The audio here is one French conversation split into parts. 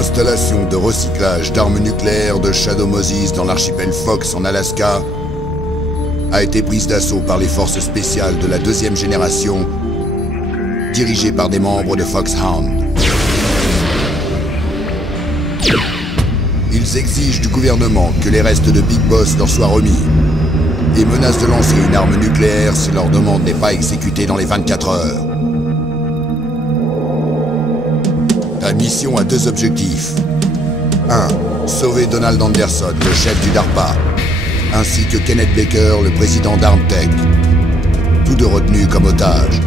L'installation de recyclage d'armes nucléaires de Shadow Moses dans l'archipel Fox en Alaska a été prise d'assaut par les forces spéciales de la deuxième génération, dirigées par des membres de Foxhound. Ils exigent du gouvernement que les restes de Big Boss leur soient remis et menacent de lancer une arme nucléaire si leur demande n'est pas exécutée dans les 24 heures. La mission a deux objectifs. 1. Sauver Donald Anderson, le chef du DARPA, ainsi que Kenneth Baker, le président d'Armtech, tous deux retenus comme otages.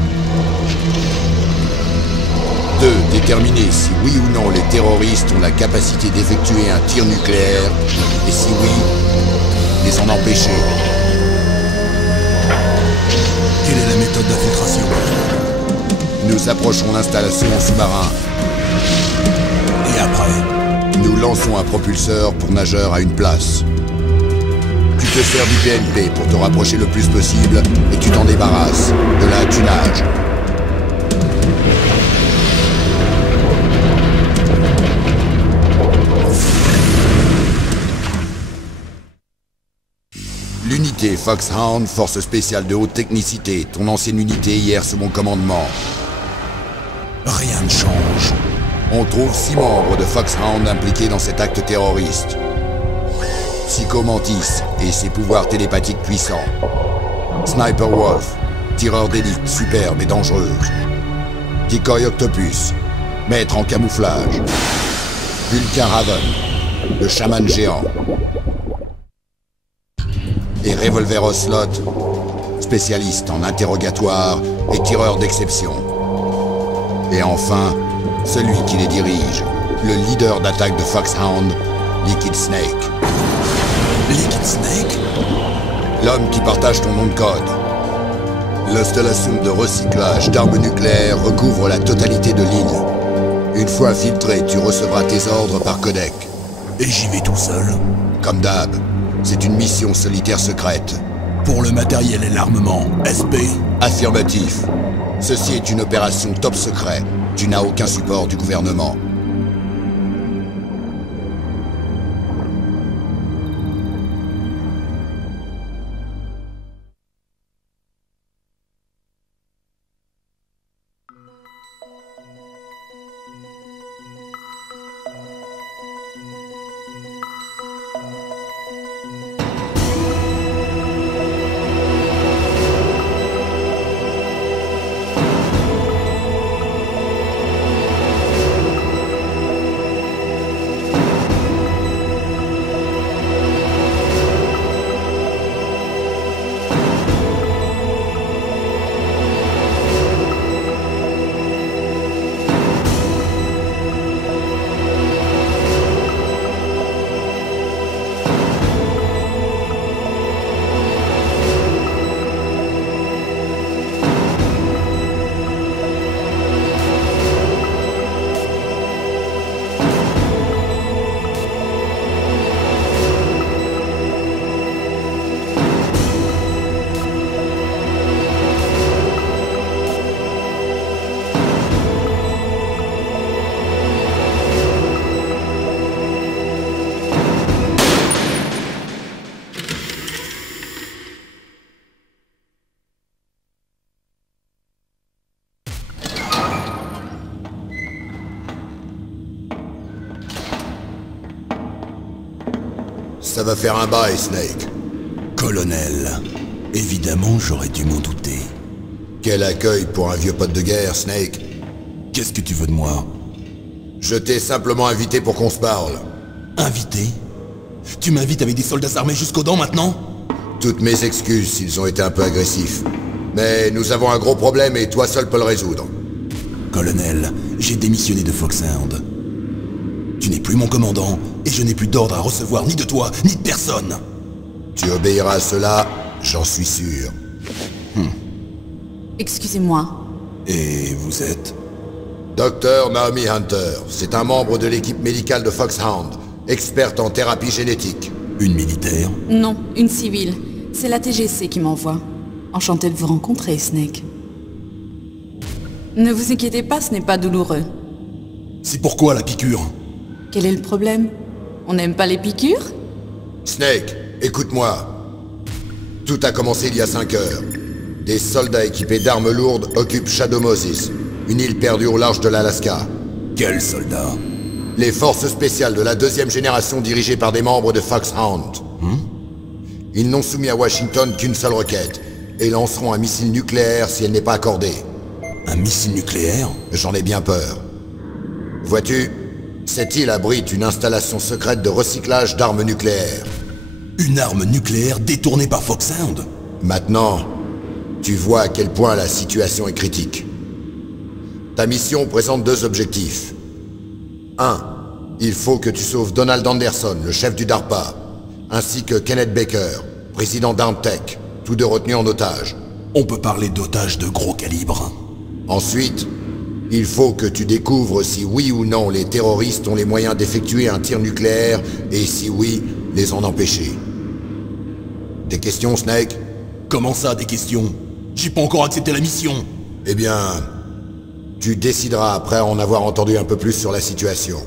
2. Déterminer si oui ou non les terroristes ont la capacité d'effectuer un tir nucléaire, et si oui, les en empêcher. Quelle est la méthode d'infiltration? Nous approchons l'installation en sous-marin. Et après? Nous lançons un propulseur pour nageurs à une place. Tu te sers du PNP pour te rapprocher le plus possible et tu t'en débarrasses. De là, tu nages. L'unité Foxhound, force spéciale de haute technicité, ton ancienne unité hier sous mon commandement. Rien ne change. On trouve 6 membres de Foxhound impliqués dans cet acte terroriste. Psycho Mantis et ses pouvoirs télépathiques puissants. Sniper Wolf, tireur d'élite superbe et dangereuse. Decoy Octopus, maître en camouflage. Vulcan Raven, le chaman géant. Et Revolver Ocelot, spécialiste en interrogatoire et tireur d'exception. Et enfin, celui qui les dirige, le leader d'attaque de Foxhound, Liquid Snake. Liquid Snake? L'homme qui partage ton nom de code. L'installation de recyclage d'armes nucléaires recouvre la totalité de l'île. Une fois filtré, tu recevras tes ordres par codec. Et j'y vais tout seul? Comme d'hab, c'est une mission solitaire secrète. Pour le matériel et l'armement, SP? Affirmatif. Ceci est une opération top secret. Tu n'as aucun support du gouvernement. Ça va faire un bail, Snake. Colonel, évidemment j'aurais dû m'en douter. Quel accueil pour un vieux pote de guerre, Snake. Qu'est-ce que tu veux de moi? Je t'ai simplement invité pour qu'on se parle. Invité? Tu m'invites avec des soldats armés jusqu'aux dents maintenant? Toutes mes excuses s'ils ont été un peu agressifs. Mais nous avons un gros problème et toi seul peux le résoudre. Colonel, j'ai démissionné de Foxhound. Tu n'es plus mon commandant, et je n'ai plus d'ordre à recevoir ni de toi, ni de personne. Tu obéiras à cela, j'en suis sûr. Excusez-moi. Et vous êtes? Docteur Naomi Hunter, c'est un membre de l'équipe médicale de Foxhound, experte en thérapie génétique. Une militaire? Non, une civile. C'est la TGC qui m'envoie. Enchanté de vous rencontrer, Snake. Ne vous inquiétez pas, ce n'est pas douloureux. C'est pourquoi la piqûre? Quel est le problème? On n'aime pas les piqûres? Snake, écoute-moi. Tout a commencé il y a 5 heures. Des soldats équipés d'armes lourdes occupent Shadow Moses, une île perdue au large de l'Alaska. Quels soldats? Les forces spéciales de la 2e génération dirigées par des membres de Foxhound. Ils n'ont soumis à Washington qu'une seule requête, et lanceront un missile nucléaire si elle n'est pas accordée. Un missile nucléaire? J'en ai bien peur. Vois-tu, cette île abrite une installation secrète de recyclage d'armes nucléaires. Une arme nucléaire détournée par Foxhound? Maintenant, tu vois à quel point la situation est critique. Ta mission présente 2 objectifs. 1. Il faut que tu sauves Donald Anderson, le chef du DARPA, ainsi que Kenneth Baker, président d'Armtech, tous 2 retenus en otage. On peut parler d'otages de gros calibre. Ensuite, il faut que tu découvres si oui ou non les terroristes ont les moyens d'effectuer un tir nucléaire et si oui, les en empêcher. Des questions, Snake? Comment ça, des questions? J'ai pas encore accepté la mission. Eh bien, tu décideras après en avoir entendu un peu plus sur la situation.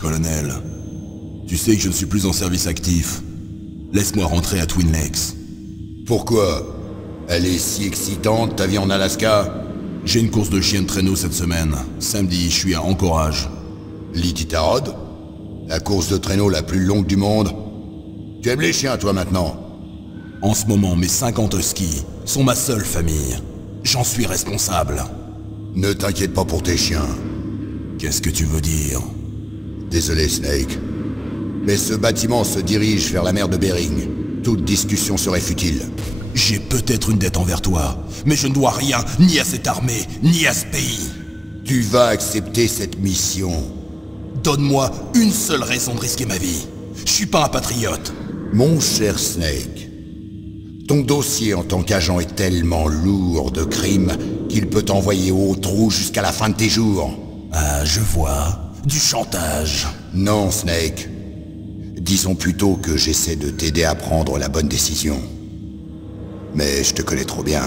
Colonel, tu sais que je ne suis plus en service actif. Laisse-moi rentrer à Twin Lakes. Pourquoi? Elle est si excitante, ta vie en Alaska? J'ai une course de chien de traîneau cette semaine. Samedi, je suis à Anchorage. L'Iditarod? La course de traîneau la plus longue du monde? Tu aimes les chiens, toi, maintenant? En ce moment, mes 50 huskies sont ma seule famille. J'en suis responsable. Ne t'inquiète pas pour tes chiens. Qu'est-ce que tu veux dire? Désolé, Snake. Mais ce bâtiment se dirige vers la mer de Bering. Toute discussion serait futile. J'ai peut-être une dette envers toi, mais je ne dois rien, ni à cette armée, ni à ce pays. Tu vas accepter cette mission. Donne-moi une seule raison de risquer ma vie. Je suis pas un patriote. Mon cher Snake, ton dossier en tant qu'agent est tellement lourd de crimes qu'il peut t'envoyer au trou jusqu'à la fin de tes jours. Ah, je vois. Du chantage. Non, Snake. Disons plutôt que j'essaie de t'aider à prendre la bonne décision. Mais je te connais trop bien.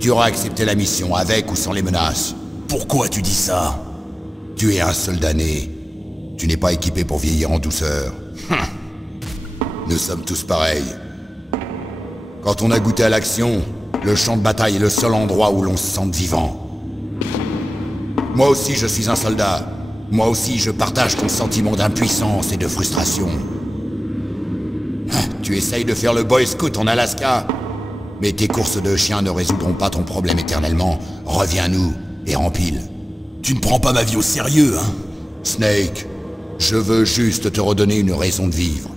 Tu auras accepté la mission avec ou sans les menaces. Pourquoi tu dis ça? Tu es un soldat né. Tu n'es pas équipé pour vieillir en douceur. Nous sommes tous pareils. Quand on a goûté à l'action, le champ de bataille est le seul endroit où l'on se sente vivant. Moi aussi je suis un soldat. Moi aussi je partage ton sentiment d'impuissance et de frustration. Tu essayes de faire le Boy Scout en Alaska, mais tes courses de chiens ne résoudront pas ton problème éternellement. Reviens-nous et rempile. Tu ne prends pas ma vie au sérieux, hein? Snake, je veux juste te redonner une raison de vivre.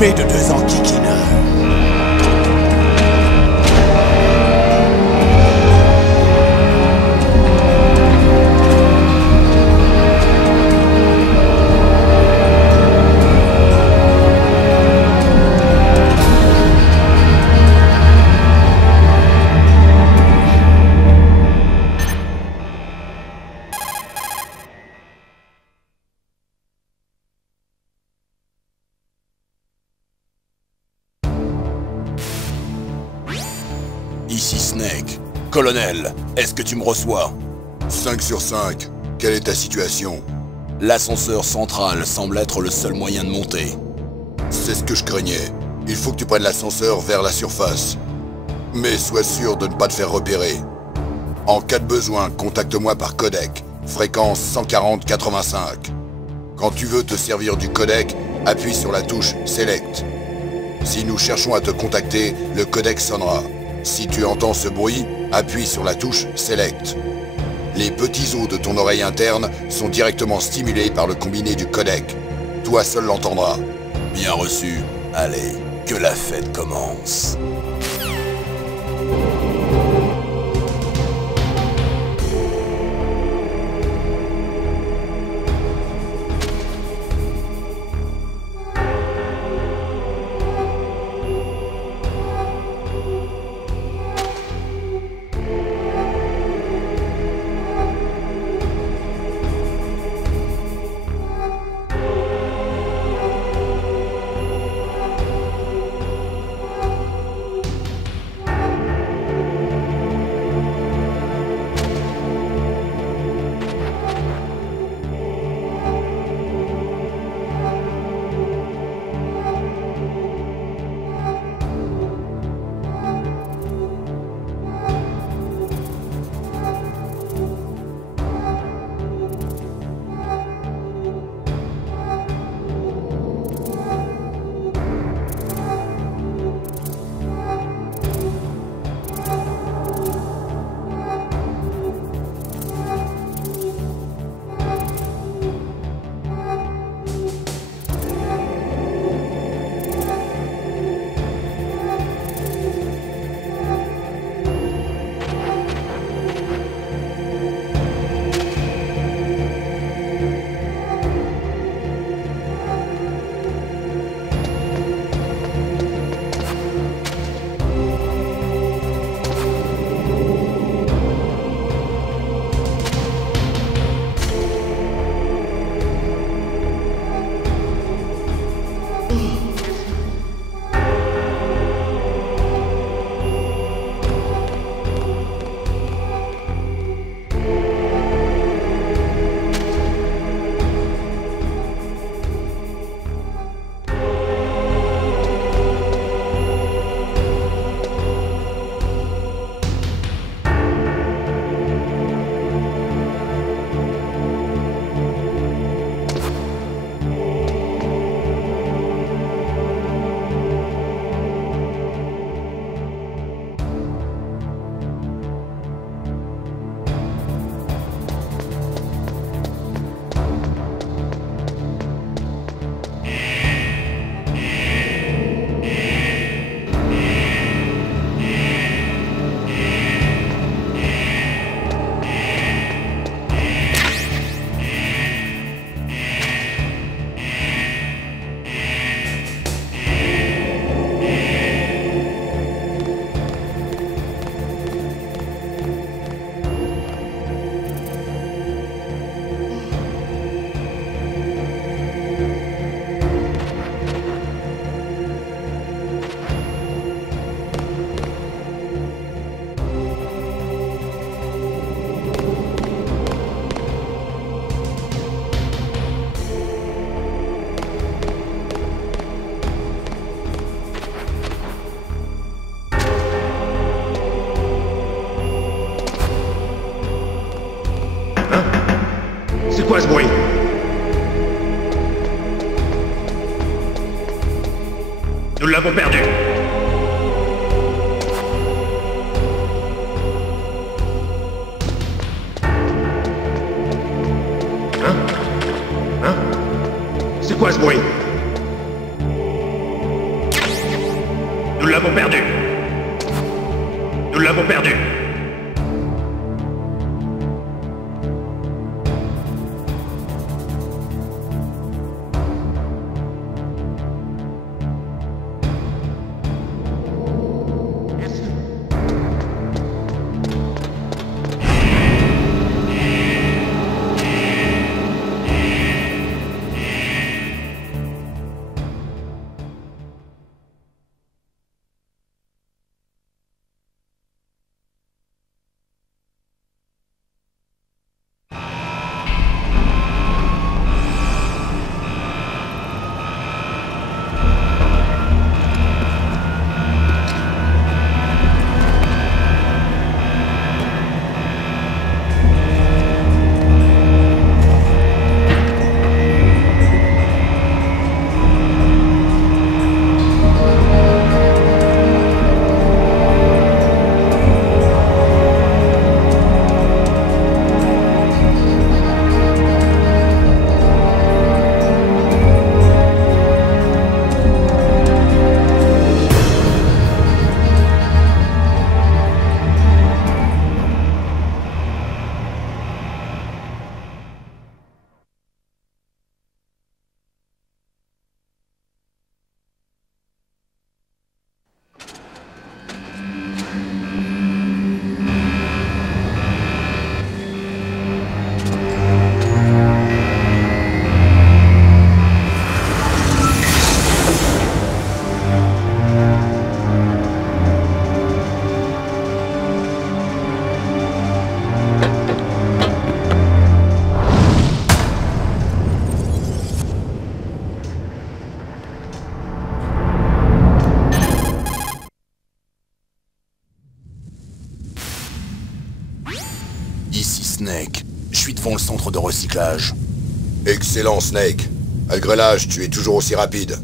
De 2 enquiquineurs. Snake. Colonel, est-ce que tu me reçois? 5 sur 5. Quelle est ta situation? L'ascenseur central semble être le seul moyen de monter. C'est ce que je craignais. Il faut que tu prennes l'ascenseur vers la surface. Mais sois sûr de ne pas te faire repérer. En cas de besoin, contacte-moi par codec. Fréquence 140-85. Quand tu veux te servir du codec, appuie sur la touche Select. Si nous cherchons à te contacter, le codec sonnera. Si tu entends ce bruit, appuie sur la touche Select. Les petits os de ton oreille interne sont directement stimulés par le combiné du codec. Toi seul l'entendras. Bien reçu. Allez, que la fête commence. C'est quoi ce bruit? Nous l'avons perdu. Hein? C'est quoi ce bruit? Nous l'avons perdu. Nous l'avons perdu. Snake. Je suis devant le centre de recyclage. Excellent, Snake. Malgré l'âge, tu es toujours aussi rapide.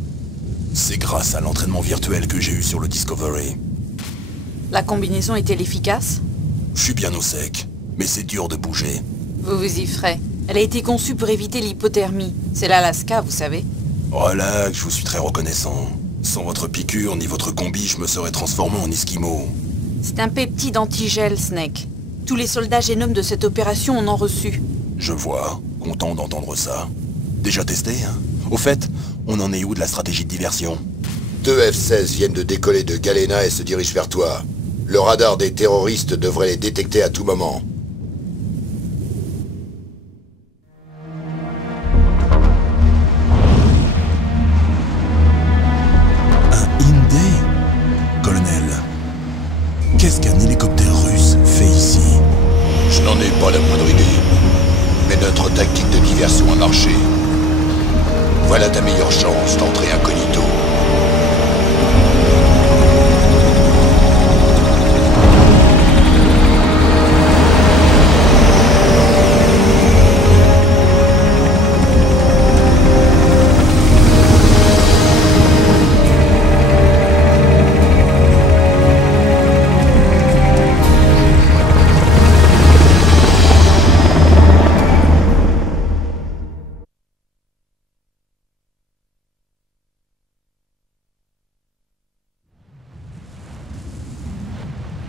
C'est grâce à l'entraînement virtuel que j'ai eu sur le Discovery. La combinaison est-elle efficace? Je suis bien au sec, mais c'est dur de bouger. Vous vous y ferez. Elle a été conçue pour éviter l'hypothermie. C'est l'Alaska, vous savez. Relax, je vous suis très reconnaissant. Sans votre piqûre ni votre combi, je me serais transformé en Esquimau. C'est un peptide antigel, Snake. Tous les soldats génomes de cette opération en ont reçu. Je vois, content d'entendre ça. Déjà testé, hein? Au fait, on en est où de la stratégie de diversion? 2 F-16 viennent de décoller de Galena et se dirigent vers toi. Le radar des terroristes devrait les détecter à tout moment. Un Hyundai? Colonel, qu'est-ce qu'un hélicoptère russe fait ici? Je n'en ai pas la moindre idée. Mais notre tactique de diversion a marché. Voilà ta meilleure chance d'entrer incognito.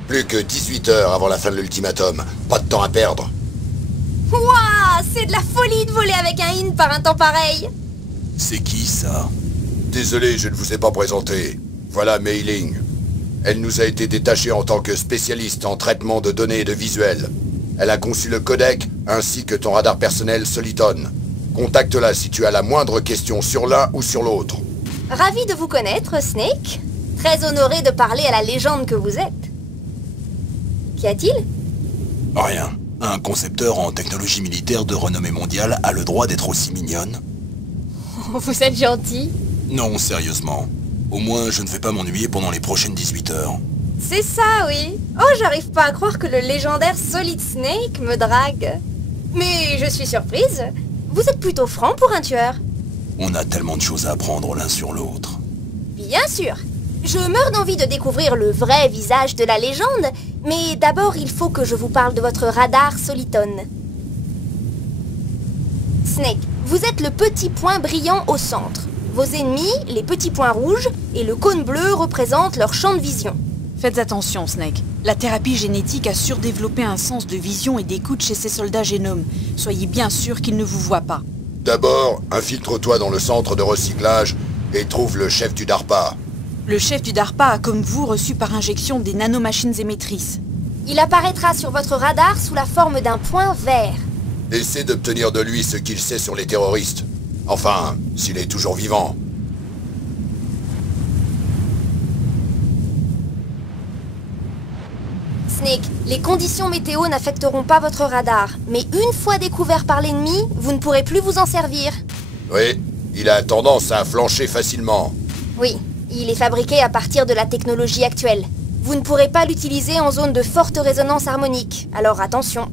Plus que 18 heures avant la fin de l'ultimatum. Pas de temps à perdre. Waouh, c'est de la folie de voler avec un IN par un temps pareil. C'est qui, ça? Désolé, je ne vous ai pas présenté. Voilà Mei Ling. Elle nous a été détachée en tant que spécialiste en traitement de données et de visuels. Elle a conçu le codec, ainsi que ton radar personnel Soliton. Contacte-la si tu as la moindre question sur l'un ou sur l'autre. Ravi de vous connaître, Snake. Très honoré de parler à la légende que vous êtes. Qu'y a-t-il? Rien. Un concepteur en technologie militaire de renommée mondiale a le droit d'être aussi mignonne? Vous êtes gentil. Non, sérieusement. Au moins, je ne vais pas m'ennuyer pendant les prochaines 18 heures. C'est ça, oui. Oh, j'arrive pas à croire que le légendaire Solid Snake me drague. Mais je suis surprise. Vous êtes plutôt franc pour un tueur. On a tellement de choses à apprendre l'un sur l'autre. Bien sûr. Je meurs d'envie de découvrir le vrai visage de la légende, mais d'abord il faut que je vous parle de votre radar Soliton. Snake, vous êtes le petit point brillant au centre. Vos ennemis, les petits points rouges, et le cône bleu représentent leur champ de vision. Faites attention, Snake. La thérapie génétique a surdéveloppé un sens de vision et d'écoute chez ces soldats génomes. Soyez bien sûr qu'ils ne vous voient pas. D'abord, infiltre-toi dans le centre de recyclage et trouve le chef du DARPA. Le chef du DARPA a, comme vous, reçu par injection des nanomachines émettrices. Il apparaîtra sur votre radar sous la forme d'un point vert. Essaie d'obtenir de lui ce qu'il sait sur les terroristes. Enfin, s'il est toujours vivant. Snake, les conditions météo n'affecteront pas votre radar, mais une fois découvert par l'ennemi, vous ne pourrez plus vous en servir. Oui, il a tendance à flancher facilement. Oui, il est fabriqué à partir de la technologie actuelle. Vous ne pourrez pas l'utiliser en zone de forte résonance harmonique, alors attention.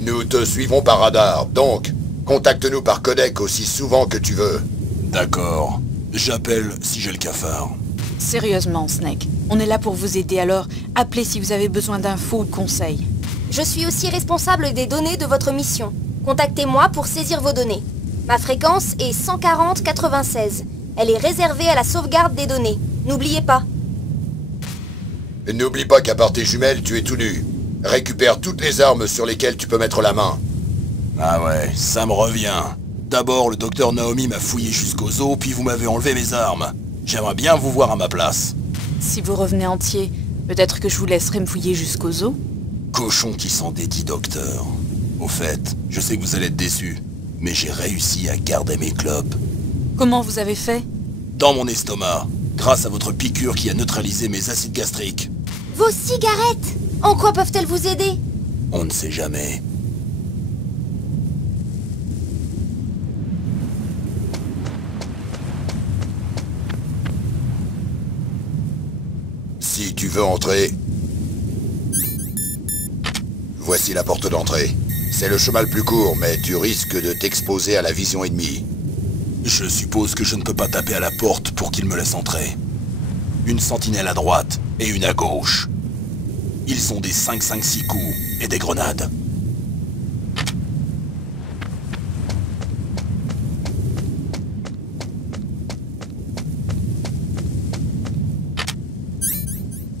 Nous te suivrons par radar, donc contacte-nous par codec aussi souvent que tu veux. D'accord. J'appelle si j'ai le cafard. Sérieusement, Snake. On est là pour vous aider, alors appelez si vous avez besoin d'infos ou de conseils. Je suis aussi responsable des données de votre mission. Contactez-moi pour saisir vos données. Ma fréquence est 140-96. Elle est réservée à la sauvegarde des données. N'oubliez pas. Et n'oublie pas qu'à part tes jumelles, tu es tout nu. Récupère toutes les armes sur lesquelles tu peux mettre la main. Ah ouais, ça me revient. D'abord, le docteur Naomi m'a fouillé jusqu'aux os, puis vous m'avez enlevé mes armes. J'aimerais bien vous voir à ma place. Si vous revenez entier, peut-être que je vous laisserai me fouiller jusqu'aux os. Cochon qui s'en dédie, docteur. Au fait, je sais que vous allez être déçu, mais j'ai réussi à garder mes clopes. Comment vous avez fait? Dans mon estomac, grâce à votre piqûre qui a neutralisé mes acides gastriques. Vos cigarettes! En quoi peuvent-elles vous aider? On ne sait jamais. Si tu veux entrer, voici la porte d'entrée. C'est le chemin le plus court, mais tu risques de t'exposer à la vision ennemie. Je suppose que je ne peux pas taper à la porte pour qu'il me laisse entrer. Une sentinelle à droite et une à gauche. Ils ont des 5-5-6 coups et des grenades.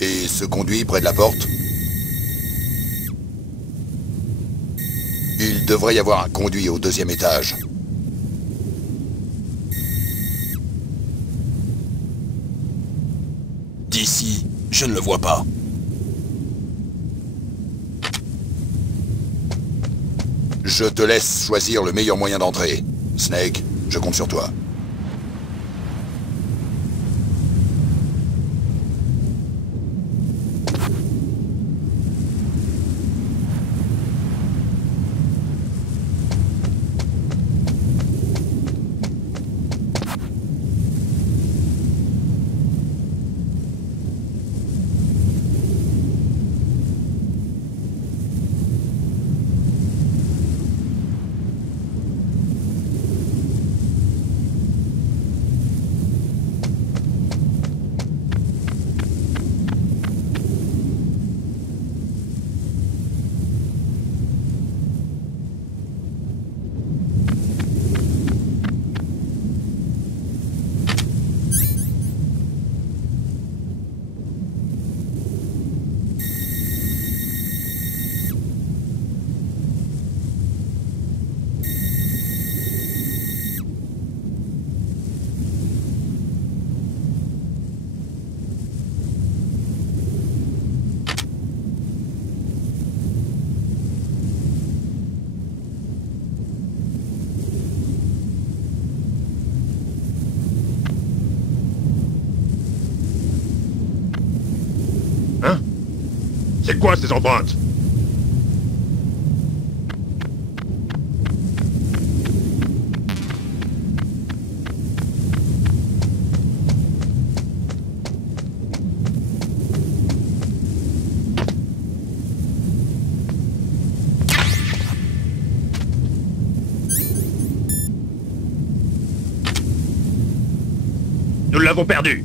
Et ce conduit près de la porte? Il devrait y avoir un conduit au 2e étage. D'ici, je ne le vois pas. Je te laisse choisir le meilleur moyen d'entrer. Snake, je compte sur toi. Hein? C'est quoi ces empreintes? Nous l'avons perdu.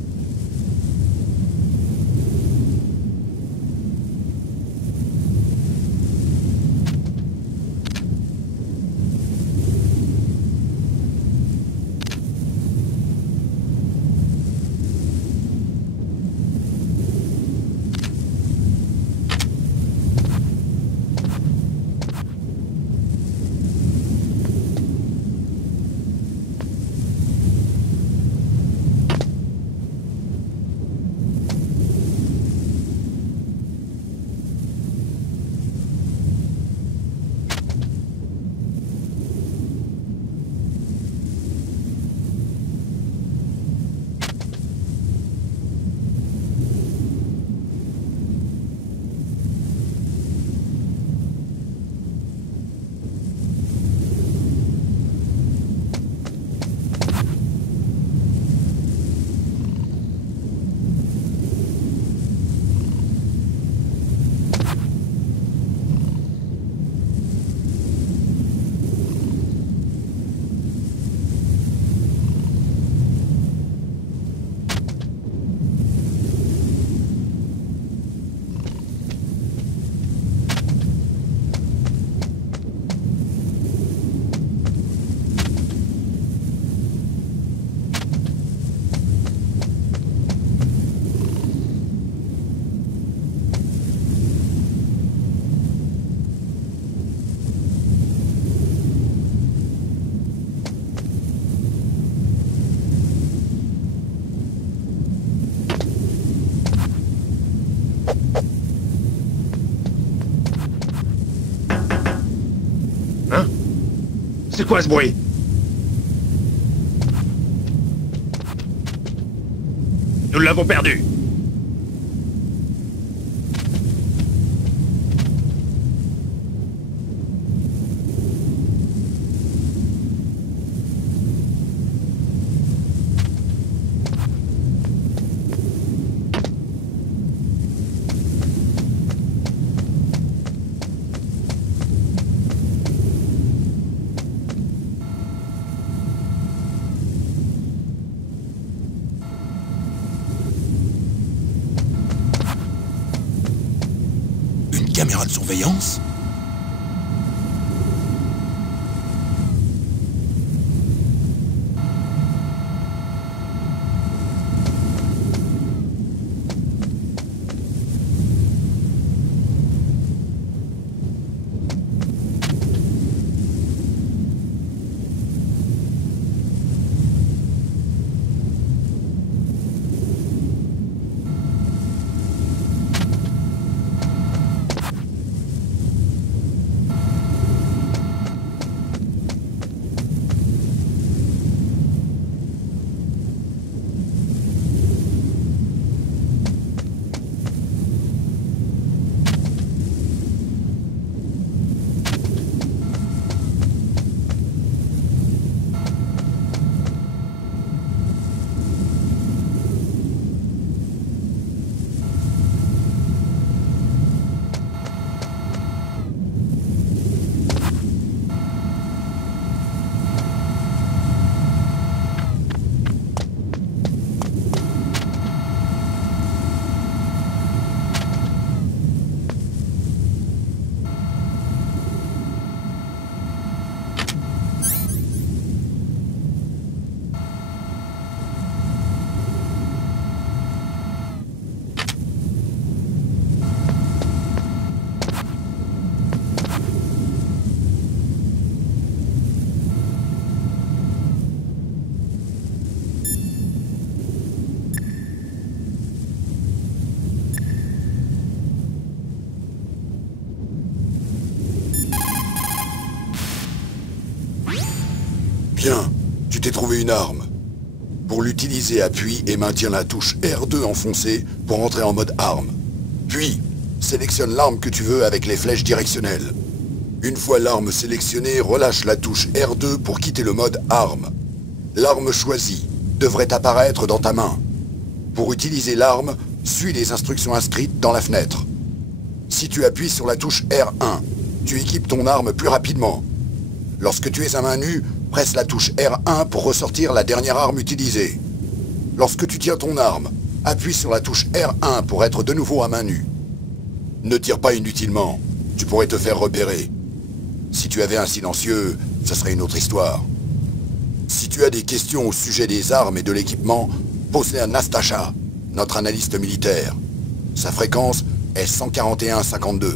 Hein? C'est quoi ce bruit? Nous l'avons perdu. Surveillance? Bien, tu t'es trouvé une arme. Pour l'utiliser, appuie et maintiens la touche R2 enfoncée pour entrer en mode arme. Puis, sélectionne l'arme que tu veux avec les flèches directionnelles. Une fois l'arme sélectionnée, relâche la touche R2 pour quitter le mode arme. L'arme choisie devrait apparaître dans ta main. Pour utiliser l'arme, suis les instructions inscrites dans la fenêtre. Si tu appuies sur la touche R1, tu équipes ton arme plus rapidement. Lorsque tu es à main nue, presse la touche R1 pour ressortir la dernière arme utilisée. Lorsque tu tiens ton arme, appuie sur la touche R1 pour être de nouveau à main nue. Ne tire pas inutilement, tu pourrais te faire repérer. Si tu avais un silencieux, ce serait une autre histoire. Si tu as des questions au sujet des armes et de l'équipement, pose-les à Nastacha, notre analyste militaire. Sa fréquence est 141-52.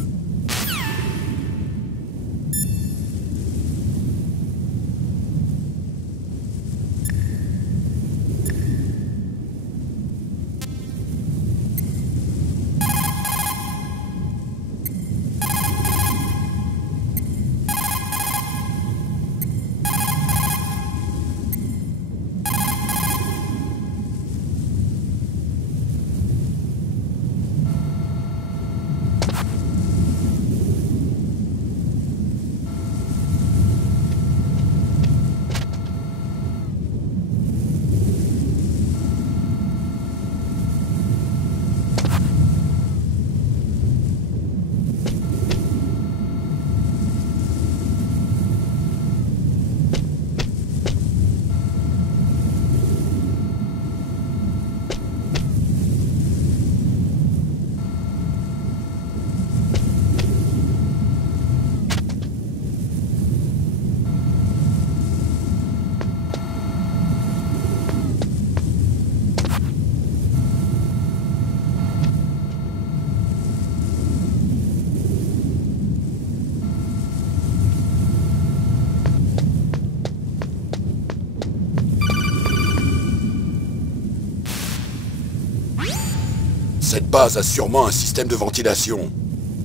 Cette base a sûrement un système de ventilation.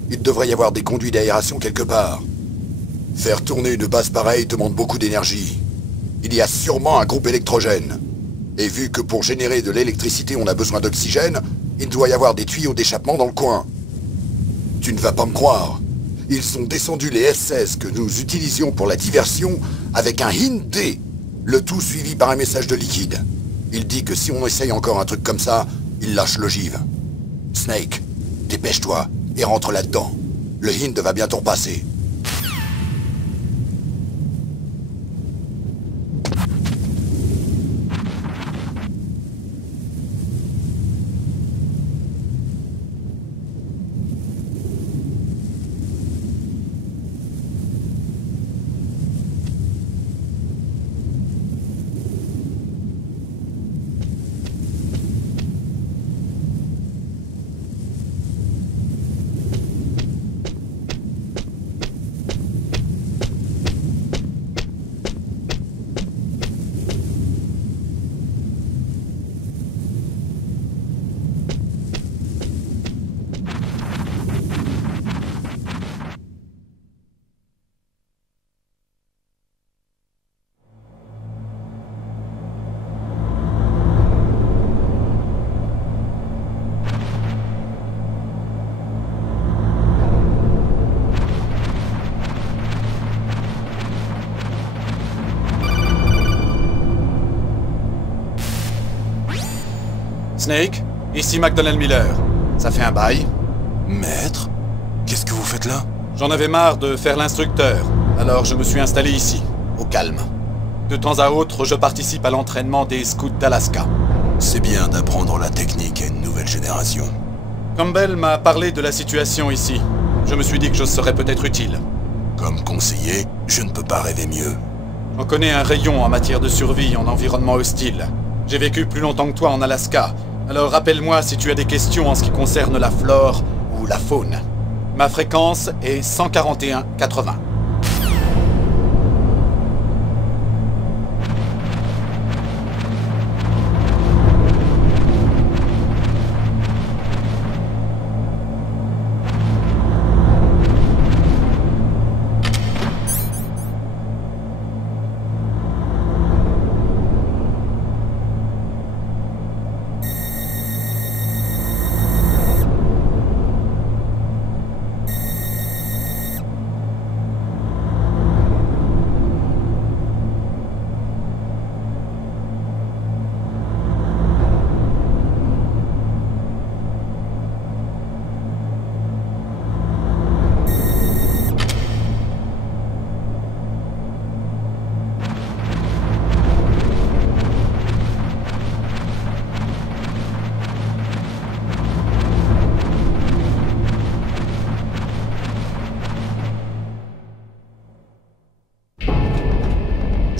Il devrait y avoir des conduits d'aération quelque part. Faire tourner une base pareille demande beaucoup d'énergie. Il y a sûrement un groupe électrogène. Et vu que pour générer de l'électricité on a besoin d'oxygène, il doit y avoir des tuyaux d'échappement dans le coin. Tu ne vas pas me croire. Ils ont descendu les S-16 que nous utilisions pour la diversion avec un Hint-D, le tout suivi par un message de liquide. Il dit que si on essaye encore un truc comme ça, il lâche l'ogive. Snake, dépêche-toi et rentre là-dedans. Le Hind va bientôt repasser. Snake, ici McDonnell Miller. Ça fait un bail. Maître? Qu'est-ce que vous faites là? J'en avais marre de faire l'instructeur, alors je me suis installé ici, au calme. De temps à autre, je participe à l'entraînement des scouts d'Alaska. C'est bien d'apprendre la technique à une nouvelle génération. Campbell m'a parlé de la situation ici. Je me suis dit que je serais peut-être utile. Comme conseiller, je ne peux pas rêver mieux. J'en connais un rayon en matière de survie en environnement hostile. J'ai vécu plus longtemps que toi en Alaska, alors rappelle-moi si tu as des questions en ce qui concerne la flore ou la faune. Ma fréquence est 141-80.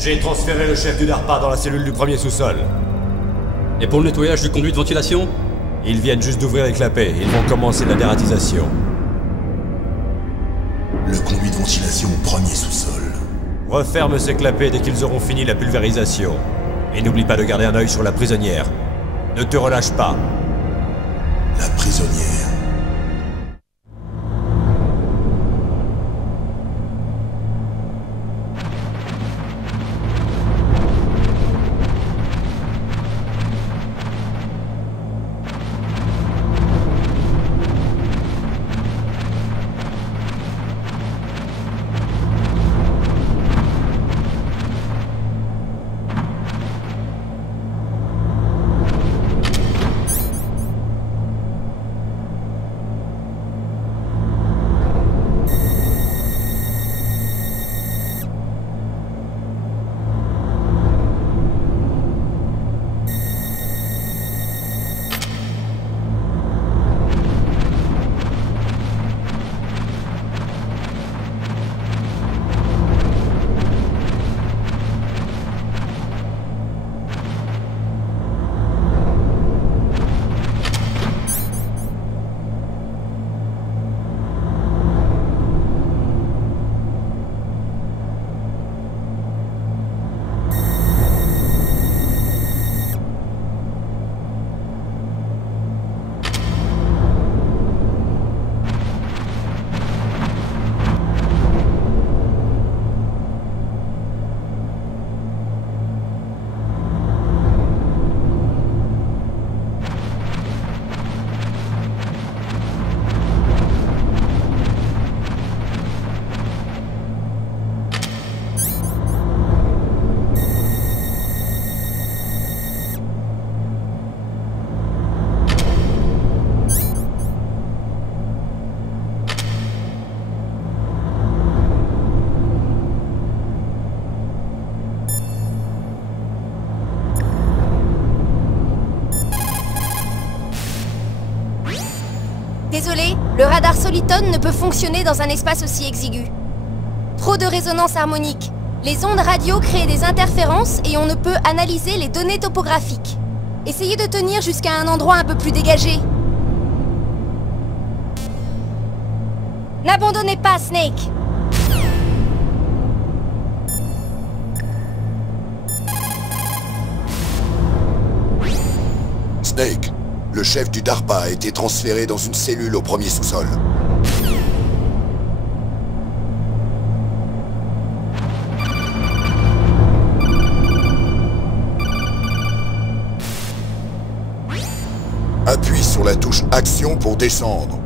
J'ai transféré le chef du DARPA dans la cellule du premier sous-sol. Et pour le nettoyage du conduit de ventilation? Ils viennent juste d'ouvrir les clapets, ils vont commencer la dératisation. Le conduit de ventilation au premier sous-sol. Referme ces clapets dès qu'ils auront fini la pulvérisation. Et n'oublie pas de garder un œil sur la prisonnière. Ne te relâche pas. La prisonnière. Désolé, le radar Soliton ne peut fonctionner dans un espace aussi exigu. Trop de résonance harmonique. Les ondes radio créent des interférences et on ne peut analyser les données topographiques. Essayez de tenir jusqu'à un endroit un peu plus dégagé. N'abandonnez pas, Snake! Snake, le chef du DARPA a été transféré dans une cellule au premier sous-sol. Appuie sur la touche Action pour descendre.